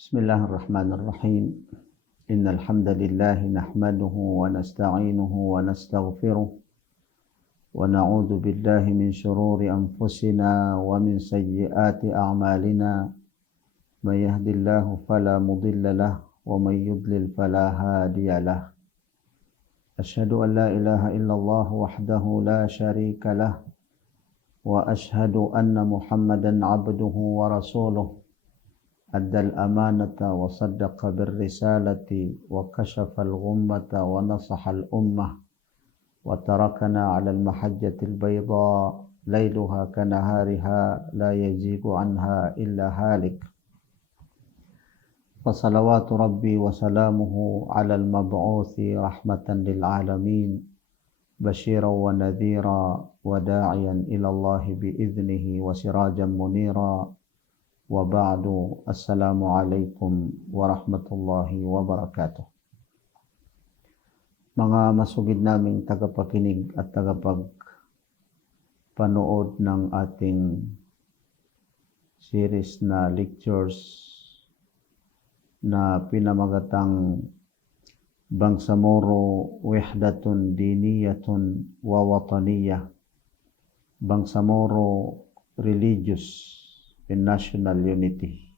بسم الله الرحمن الرحيم إن الحمد لله نحمده ونستعينه ونستغفره ونعوذ بالله من شرور أنفسنا ومن سيئات أعمالنا من يهد الله فلا مضل له ومن يضلل فلا هادي له أشهد أن لا إله إلا الله وحده لا شريك له وأشهد أن محمدا عبده ورسوله أدى الأمانة وصدق بالرسالة وكشف الغمة ونصح الأمة وتركنا على المحجة البيضاء ليلها كنهارها لا يزيغ عنها إلا هالك فصلوات ربي وسلامه على المبعوث رحمة للعالمين بشيرا ونذيرا وداعيا إلى الله بإذنه وسراجا منيرا وبعد السلام عليكم warahmatullahi wabarakatuh. Mga masugid naming tagapakinig at tagapagpanood ng ating series na lectures na pinamagatang Bangsamoro Wahdatun Diniyatun wa Wataniyah, Bangsamoro Religious in National Unity.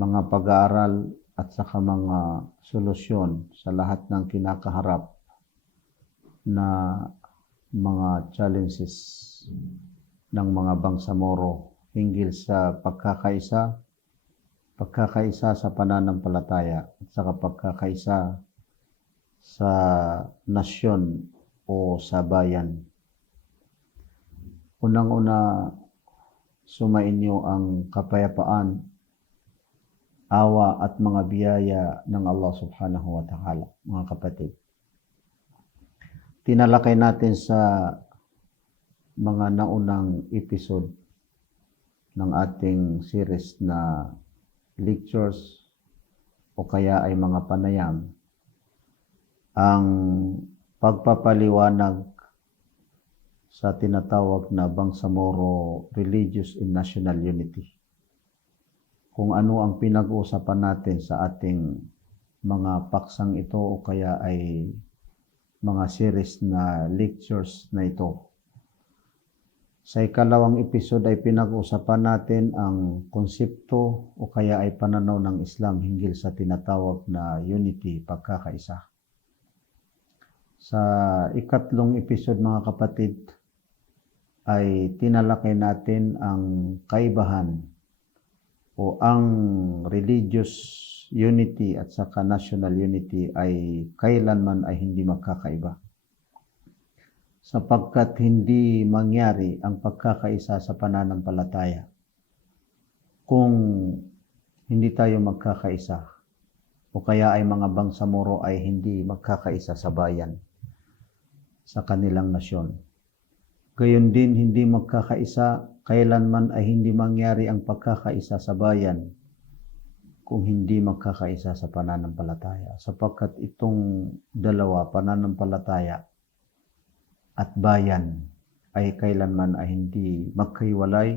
Mga pag-aaral at saka mga solusyon sa lahat ng kinakaharap na mga challenges ng mga Bangsamoro hinggil sa pagkakaisa sa pananampalataya at saka pagkakaisa sa nasyon o sa bayan. Unang-una, sumainyo ang kapayapaan, awa at mga biyaya ng Allah subhanahu wa ta'ala, mga kapatid. Tinalakay natin sa mga naunang episode ng ating series na lectures o kaya ay mga panayam ang pagpapaliwanag sa tinatawag na Bangsamoro Religious in National Unity. Kung ano ang pinag-uusapan natin sa ating mga paksang ito o kaya ay mga series na lectures na ito. Sa ikalawang episode ay pinag-uusapan natin ang konsepto o kaya ay pananaw ng Islam hinggil sa tinatawag na unity, pagkakaisa. Sa ikatlong episode, mga kapatid, ay tinalakay natin ang kaibahan o ang religious unity at saka national unity ay kailanman ay hindi magkakaiba. Sapagkat hindi mangyari ang pagkakaisa sa pananampalataya kung hindi tayo magkakaisa o kaya ay mga Bangsamoro ay hindi magkakaisa sa bayan, sa kanilang nasyon. Gayon din, hindi magkakaisa, kailanman ay hindi mangyari ang pagkakaisa sa bayan kung hindi magkakaisa sa pananampalataya. Sapagkat itong dalawa, pananampalataya at bayan, ay kailanman ay hindi magkaiwalay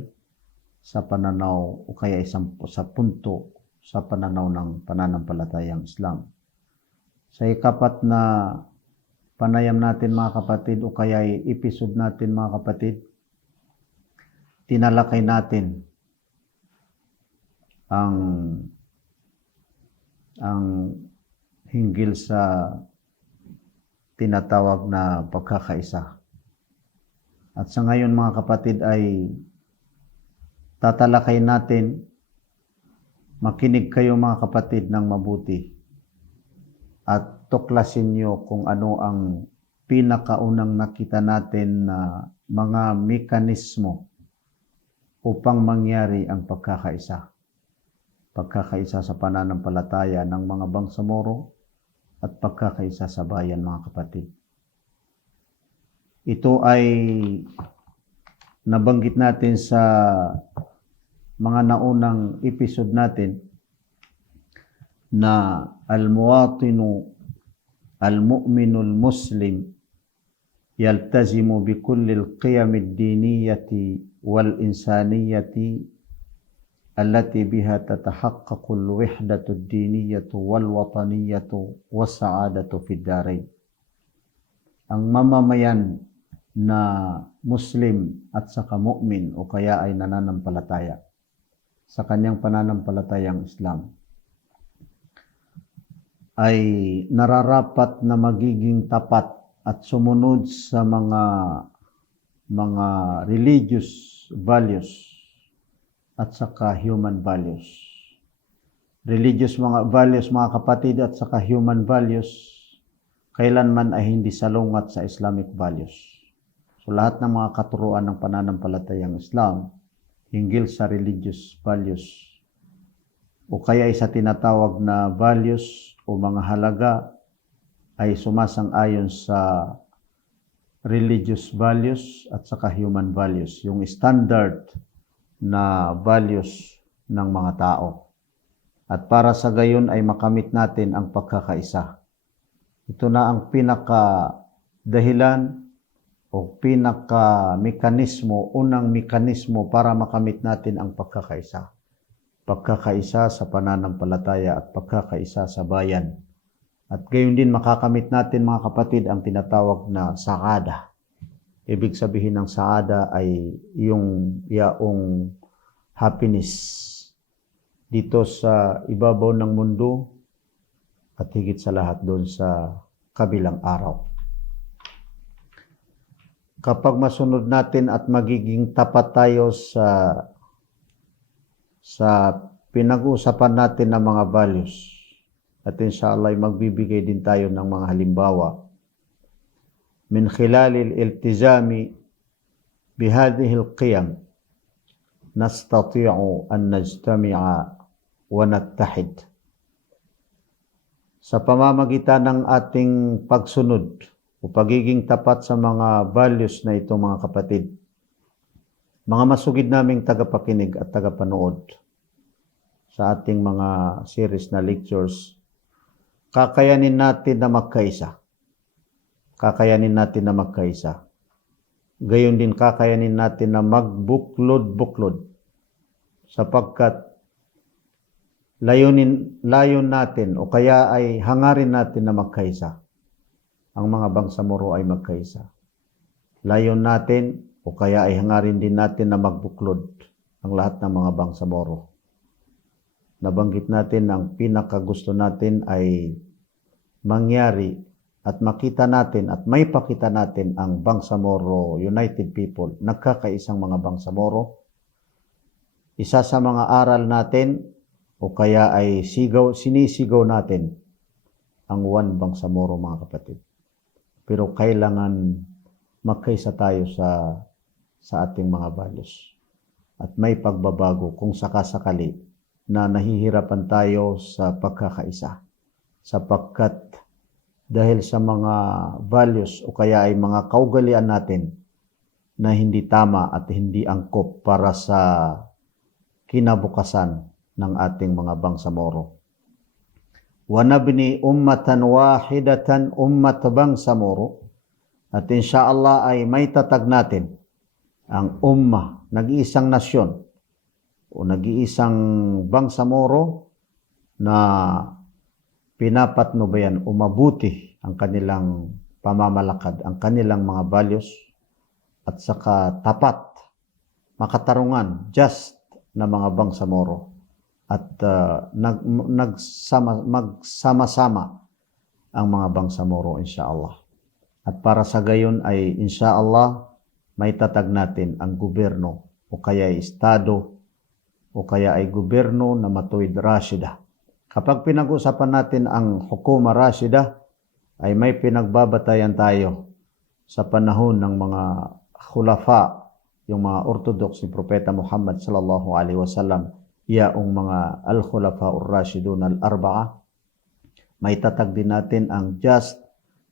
sa pananaw o kaya sa punto sa pananaw ng pananampalatayang Islam. Sa ikapat na panayam natin, mga kapatid, o kaya episode natin, mga kapatid, tinalakay natin ang hinggil sa tinatawag na pagkakaisa. At sa ngayon, mga kapatid, ay tatalakay natin, makinig kayo, mga kapatid, ng mabuti at tuklasin nyo kung ano ang pinakaunang nakita natin na mga mekanismo upang mangyari ang pagkakaisa. Pagkakaisa sa pananampalataya ng mga Bangsamoro at pagkakaisa sa bayan, mga kapatid. Ito ay nabanggit natin sa mga naunang episode natin na al-muwatinu al-mu'minul muslim yaltazimu bikulli al-qiyam ad-diniyati wal-insaniyati allati biha tatahaqqaqu al-wihdatu ad-diniyatu wal-wataniyatu was-sa'adatu fid darain. Ang mamamayan na Muslim at saka mu'min o kaya ay nananampalataya sa kanyang pananampalatayang Islam ay nararapat na magiging tapat at sumunod sa mga religious values at saka human values. Religious mga values, mga kapatid, at saka human values, kailanman ay hindi salungat sa Islamic values. So lahat ng mga katuruan ng pananampalatayang Islam hinggil sa religious values o kaya ay sa tinatawag na values o mga halaga ay sumasang-ayon sa religious values at saka human values, yung standard na values ng mga tao. At para sa gayon ay makamit natin ang pagkakaisa. Ito na ang pinaka-dahilan o pinaka-mekanismo, unang mekanismo para makamit natin ang pagkakaisa. Pagkakaisa sa pananampalataya at pagkakaisa sa bayan. At gayon din makakamit natin mga kapatid ang tinatawag na saada. Ibig sabihin ng saada ay yung yaong happiness dito sa ibabaw ng mundo at higit sa lahat doon sa kabilang araw. Kapag masunod natin at magiging tapat tayo sa pinag-uusapan natin ng mga values, at inshallah ay magbibigay din tayo ng mga halimbawa min khilalil iltizami bihadhihi alqiyam nastati'u an najtami'a wa nattahid. Sa pamamagitan ng ating pagsunod o pagiging tapat sa mga values na ito mga kapatid, mga masugid naming tagapakinig at tagapanood sa ating mga series na lectures, kakayanin natin na magkaisa. Kakayanin natin na magkaisa. Gayon din kakayanin natin na magbuklod-buklod sapagkat layon natin o kaya ay hangarin natin na magkaisa. Ang mga bangsamoro ay magkaisa. Layon natin o kaya ay hangarin din natin na magbuklod ang lahat ng mga bangsamoro. Nabanggit natin ang pinakagusto natin ay mangyari at makita natin at may pakita natin ang Bangsamoro United People, nagkakaisang mga Bangsamoro. Isa sa mga aral natin o kaya ay sinisigaw natin ang One Bangsamoro mga kapatid. Pero kailangan magkaisa tayo sa ating mga values at may pagbabago kung sakasakali na nahihirapan tayo sa pagkakaisa. Sapagkat dahil sa mga values o kaya ay mga kaugalian natin na hindi tama at hindi angkop para sa kinabukasan ng ating mga bangsamoro. Wa nabni ummatan wahidatan ummat bangsamoro, at insyaallah ay may tatag natin ang ummah, nag-iisang nasyon o nag-iisang bangsamoro na pinapatnubayan o mabuti ang kanilang pamamalakad, ang kanilang mga values at saka tapat, makatarungan, just na mga bangsamoro at magsama-sama ang mga bangsamoro insyaallah. At para sa gayon ay insyaallah may tatag natin ang gobyerno o kaya ay estado o kaya ay gobyerno na matuwid Rashida. Kapag pinag-usapan natin ang hukuma Rashida, ay may pinagbabatayan tayo sa panahon ng mga khulafa, yung mga Orthodox ni Propeta Muhammad sallallahu alaihi wasallam, yaong mga al-khulafa ar-rashidun al-arba'a. May tatag din natin ang just,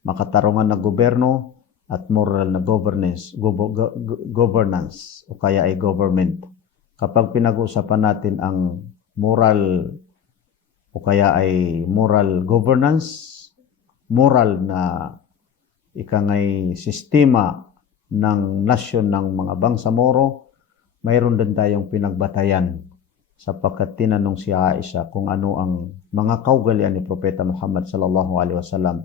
makatarungan na gobyerno at moral na governance o kaya ay government. Kapag pinag-usapan natin ang moral o kaya ay moral governance, moral na ikangay sistema ng nasyon ng mga bangsamoro, mayroon din tayong pinagbatayan sapagkat tinanong si Aisha kung ano ang mga kaugalian ni Propeta Muhammad sallallahu alaihi wasallam.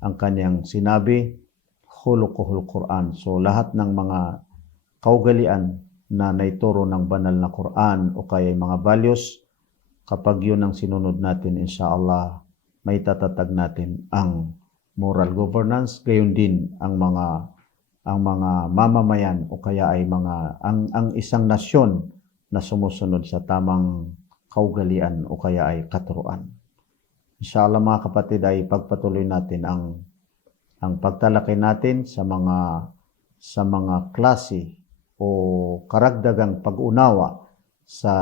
Ang kanyang sinabi, khuluquhul Quran. So lahat ng mga kaugalian na naituro ng banal na Quran o kaya mga values, kapag yun ang sinunod natin, inshallah, may tatatag natin ang moral governance, gayon din ang mga mamamayan o kaya ay ang isang nasyon na sumusunod sa tamang kaugalian o kaya ay katuruan. Inshallah mga kapatid, ay pagpatuloy natin ang pagtalakay natin sa mga klase o karagdagang pag-unawa sa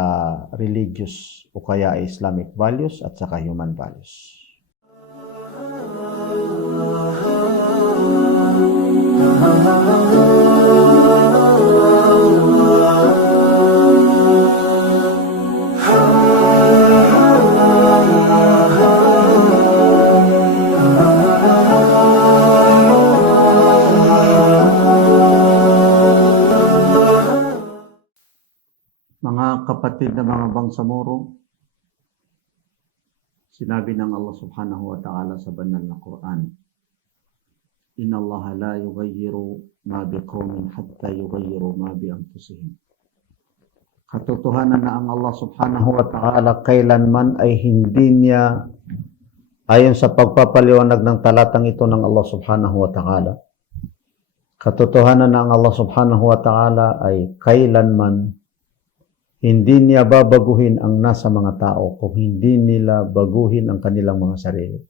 religious o kaya ay Islamic values at saka human values. Mga kapatid na mga bangsamoro, sinabi ng Allah subhanahu wa ta'ala sa banal na Quran, Inna Allah la yughayyiru ma biqawmin hatta yughayyiru ma bi anfusihim. Katotohanan na ang Allah subhanahu wa ta'ala kailanman ay hindi niya, ayon sa pagpapaliwanag ng talatang ito ng Allah subhanahu wa ta'ala, katotohanan na ang Allah subhanahu wa ta'ala ay kailanman hindi niya babaguhin ang nasa mga tao kung hindi nila baguhin ang kanilang mga sarili.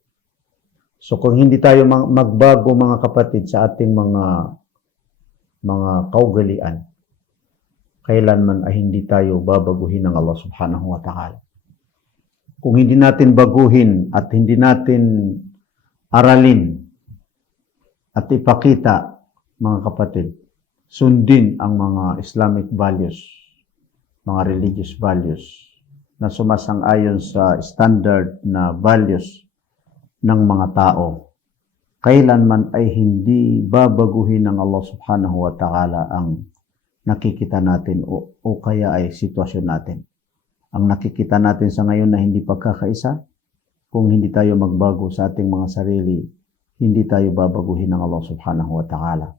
So kung hindi tayo magbago mga kapatid sa ating mga kaugalian, kailanman ay hindi tayo babaguhin ng Allah subhanahu wa ta'ala. Kung hindi natin baguhin at hindi natin aralin at ipakita, mga kapatid, sundin ang mga Islamic values, mga religious values na sumasang-ayon sa standard na values ng mga tao, kailanman ay hindi babaguhin ng Allah subhanahu wa ta'ala ang nakikita natin o kaya ay sitwasyon natin. Ang nakikita natin sa ngayon na hindi pagkakaisa, kung hindi tayo magbago sa ating mga sarili, hindi tayo babaguhin ng Allah subhanahu wa ta'ala.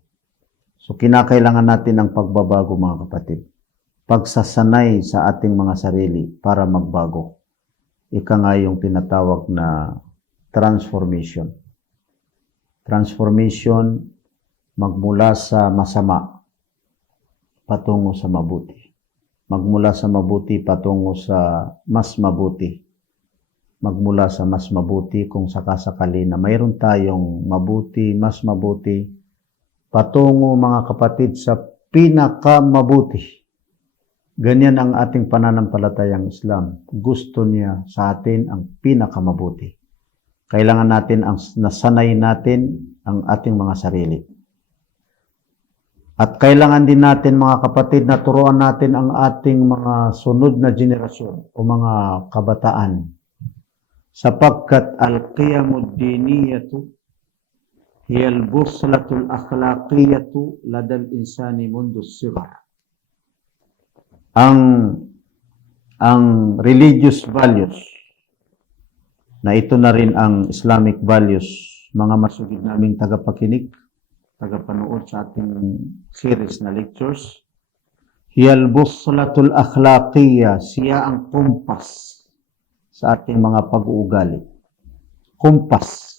So kinakailangan natin ang pagbabago mga kapatid. Pagsasanay sa ating mga sarili para magbago. Ika nga yung tinatawag na transformation. Transformation magmula sa masama patungo sa mabuti. Magmula sa mabuti patungo sa mas mabuti. Magmula sa mas mabuti kung sakasakali na mayroon tayong mabuti, mas mabuti, patungo mga kapatid sa pinakamabuti. Ganyan ang ating pananampalatayang Islam. Gusto niya sa atin ang pinakamabuti. Kailangan natin nasanay natin ang ating mga sarili. At kailangan din natin mga kapatid na turuan natin ang ating mga sunod na generasyon o mga kabataan. Sapagkat al-qiyamud diniyatu hiyal buslatul akhlaqiyatu ladal insani mundus sighar. Ang religious values na ito na rin ang Islamic values, mga masugid naming tagapakinig, tagapanood sa ating series na lectures, hiyal buslatul akhlaqiyya, siya ang kumpas sa ating mga pag-uugali. Kumpas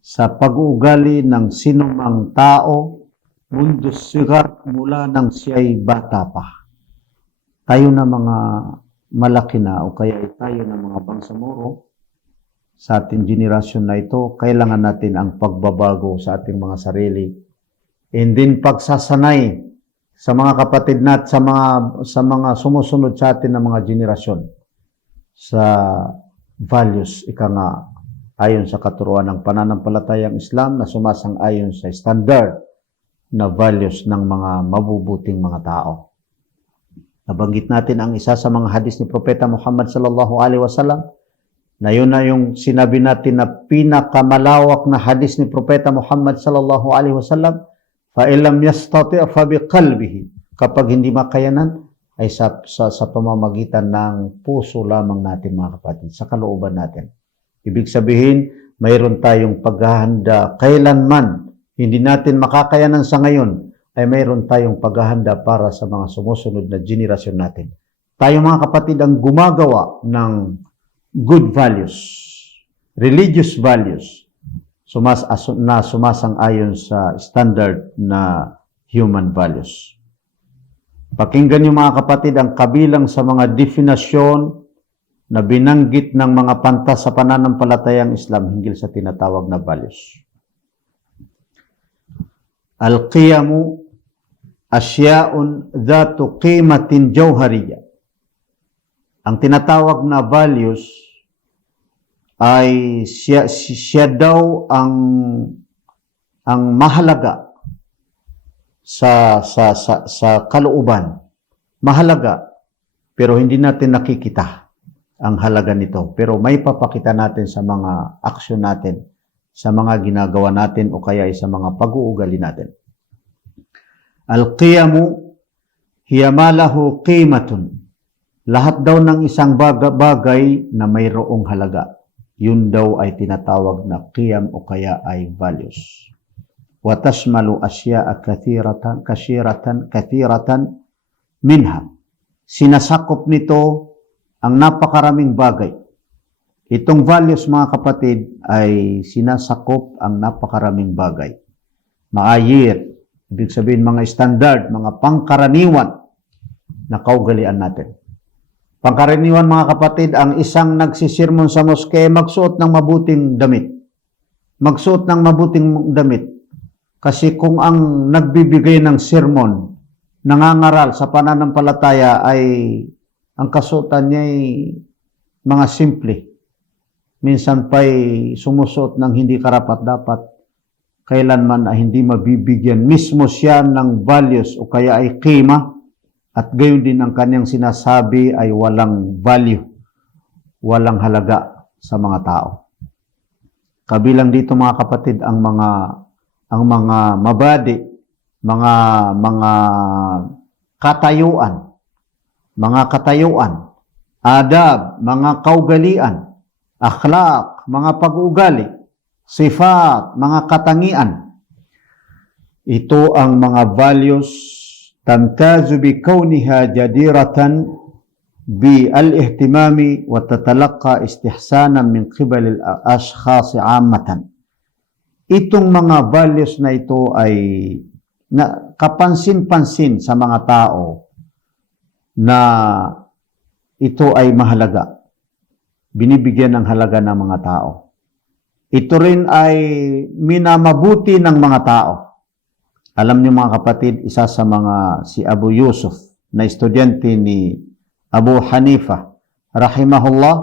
sa pag-uugali ng sinumang tao, mundus sighar, mula nang siya'y bata pa. Tayo na mga malaki na o kaya tayo na mga bangsamoro sa ating generasyon na ito, kailangan natin ang pagbabago sa ating mga sarili. And then pagsasanay sa mga kapatid natin, sa mga sumusunod sa atin na mga generasyon sa values, ika nga, ayon sa katuruan ng pananampalatayang Islam na sumasang-ayon sa standard na values ng mga mabubuting mga tao. Nabanggit natin ang isa sa mga hadis ni Propeta Muhammad sallallahu alaihi wasallam, na yun na yung sinabi natin na pinakamalawak na hadis ni Propeta Muhammad sallallahu alaihi wasallam, fa illam yastati' fa biqalbihi. Kapag hindi makayanan, ay sa pamamagitan ng puso lamang natin, mga kapatid, sa kalooban natin. Ibig sabihin, mayroon tayong paghahanda kailanman hindi natin makakayanan sa ngayon, ay mayroon tayong paghahanda para sa mga sumusunod na generasyon natin. Tayo, mga kapatid, ang gumagawa ng good values, religious values, na sumasang-ayon sa standard na human values. Pakinggan niyo, mga kapatid, ang kabilang sa mga definasyon na binanggit ng mga pantas sa pananampalatayang Islam hinggil sa tinatawag na values. Al-qiyamu asya'un dhatu qimatin jawhariyya. Ang tinatawag na values ay siya daw ang mahalaga sa kalooban. Mahalaga, pero hindi natin nakikita ang halaga nito. Pero may papakita natin sa mga aksyon natin, sa mga ginagawa natin o kaya sa mga pag-uugali natin. Al-qiyamu hiya ma lahu qimatun. Lahat daw ng isang bagay na mayroong halaga, yun daw ay tinatawag na qiyam o kaya ay values. Wa tashmalu asya'a kathiratan minha. Sinasakop nito ang napakaraming bagay. Itong values, mga kapatid, ay sinasakop ang napakaraming bagay. Maayir, ibig sabihin mga standard, mga pangkaraniwan na kaugalian natin. Pangkaraniwan, mga kapatid, ang isang nagsisirmon sa moske, magsuot ng mabuting damit. Magsuot ng mabuting damit. Kasi kung ang nagbibigay ng sermon, nangangaral sa pananampalataya ay ang kasuotan niya ay mga simple. Minsan pa'y sumusuot ng hindi karapat-dapat. Kailanman ay hindi mabibigyan mismo siya ng values o kaya ay kima. At gayon din ang kanyang sinasabi ay walang value, walang halaga sa mga tao. Kabilang dito, mga kapatid, ang mga mabadi, mga katayuan, adab, mga kaugalian, akhlaq, mga pag-uugali, sifat, mga katangian. Ito ang mga values tamtazu bi kauniha jadiratan bi al-ihtimami wa tatalaqqa istihsanan min qibal al-ashkhas 'ammatan. Itong mga values na ito ay kapansin-pansin sa mga tao na ito ay mahalaga. Binibigyan ng halaga ng mga tao. Ito rin ay minamabuti ng mga tao. Alam niyo, mga kapatid, isa sa mga si Abu Yusuf na estudyante ni Abu Hanifa rahimahullah,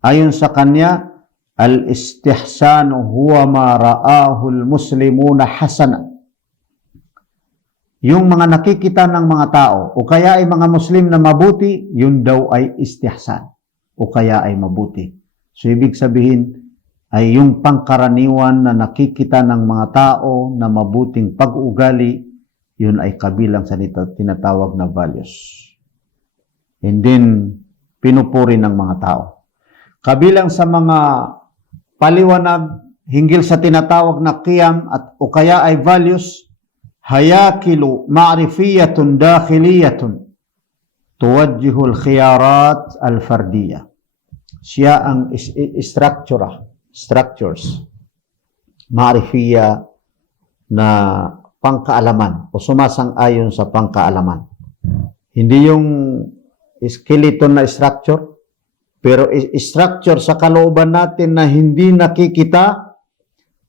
ayon sa kanya, al-istihsanu huwa ma ra'ahu al-muslimuna hasana. Yung mga nakikita ng mga tao o kaya ay mga Muslim na mabuti, yun daw ay istihsan o kaya ay mabuti. So, ibig sabihin ay yung pangkaraniwan na nakikita ng mga tao na mabuting pag-ugali, yun ay kabilang sa tinatawag na values. And then, pinupuri ng mga tao. Kabilang sa mga paliwanag hinggil sa tinatawag na qiyam at o kaya ay values, hayakilu ma'rifiyatun dakhiliyatun tuwajjihul khiyarat al-fardiyah. Siya ang structures, ma'rifiyah na pangkaalaman o sumasang-ayon sa pangkaalaman. Hindi yung skeleton na structure, pero structure sa kalooban natin na hindi nakikita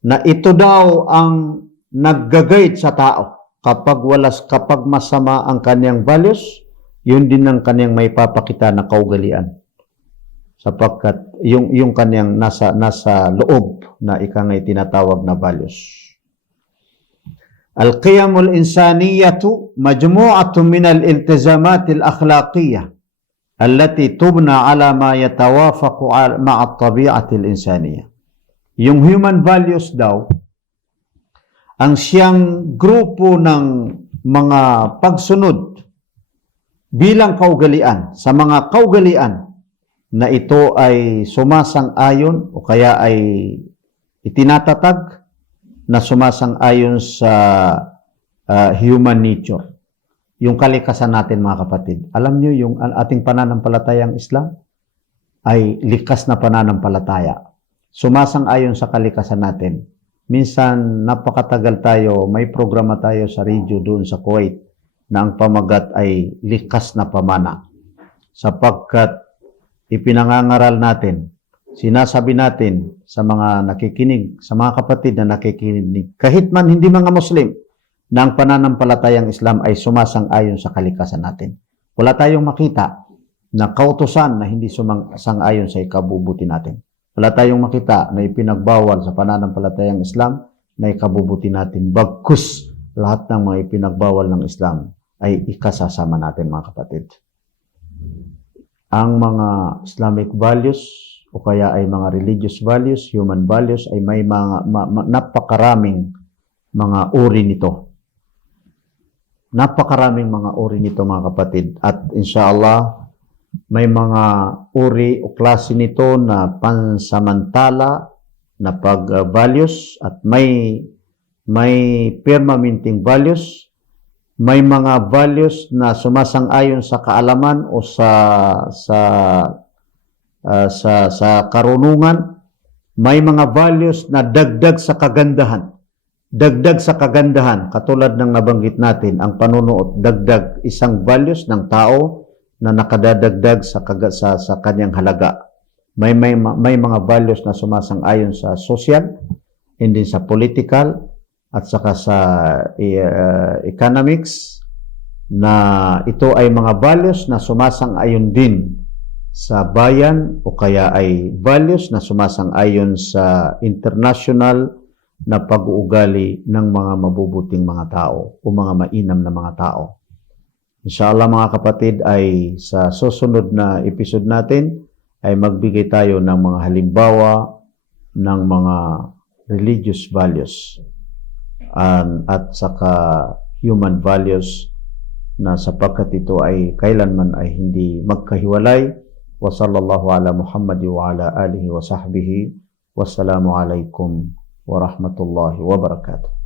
na ito daw ang nag-guide sa tao. Kapag masama ang kanyang values, yun din ang kanyang may papakita na kaugalian. Sapagkat yung kanyang nasa loob na ikangay tinatawag na values. Al-qiyamul insaniyatu majmu'atun min al-iltizamat al-akhlaqiyah allati tubna ala ma yatawafaqu ma'a at-tabi'ati al-insaniyah. Yung human values daw ang siyang grupo ng mga pagsunod, bilang kaugalian, sa mga kaugalian na ito ay sumasang-ayon o kaya ay itinatatag na sumasang-ayon sa human nature. Yung kalikasan natin, mga kapatid. Alam nyo, yung ating pananampalatayang Islam ay likas na pananampalataya. Sumasang-ayon sa kalikasan natin. Minsan, napakatagal tayo, may programa tayo sa radio doon sa Kuwait na ang pamagat ay likas na pamana. Sapagkat ipinangangaral natin, sinasabi natin sa mga nakikinig, sa mga kapatid na nakikinig, kahit man hindi mga Muslim, na ang pananampalatayang Islam ay sumasang-ayon sa kalikasan natin. Wala tayong makita na kautusan na hindi sumasang-ayon sa ikabubuti natin. Wala tayong makita na ipinagbawal sa pananampalatayang Islam na ikabubuti natin. Bagkus lahat ng mga ipinagbawal ng Islam ay ikasasama natin, mga kapatid. Ang mga Islamic values o kaya ay mga religious values, human values, ay may mga napakaraming mga uri nito. Napakaraming mga uri nito, mga kapatid. At inshallah, may mga uri o klase nito na pansamantala na pag-values at may permanenting values. May mga values na sumasang-ayon sa kaalaman o sa karunungan. May mga values na dagdag sa kagandahan. Dagdag sa kagandahan, katulad ng nabanggit natin, ang panunuot, dagdag isang values ng tao na nakadadagdag sa kanyang halaga. May mga values na sumasang-ayon sa social, hindi sa political, at saka sa economics, na ito ay mga values na sumasang-ayon din sa bayan o kaya ay values na sumasang-ayon sa international na pag-uugali ng mga mabubuting mga tao o mga mainam na mga tao. Inshallah, mga kapatid, ay sa susunod na episode natin ay magbigay tayo ng mga halimbawa ng mga religious values at saka human values na sapagkat ito ay kailanman ay hindi magkahiwalay. Wa sallallahu ala Muhammad wa ala alihi wa sahbihi. Wassalamu alaikum warahmatullahi wabarakatuh.